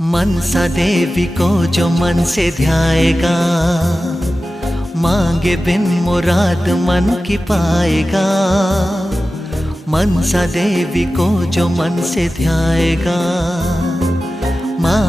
मनसा देवी को जो मन से ध्याएगा, मांगे बिन मुराद मन की पाएगा। मनसा देवी को जो मन से ध्याएगा, मांगे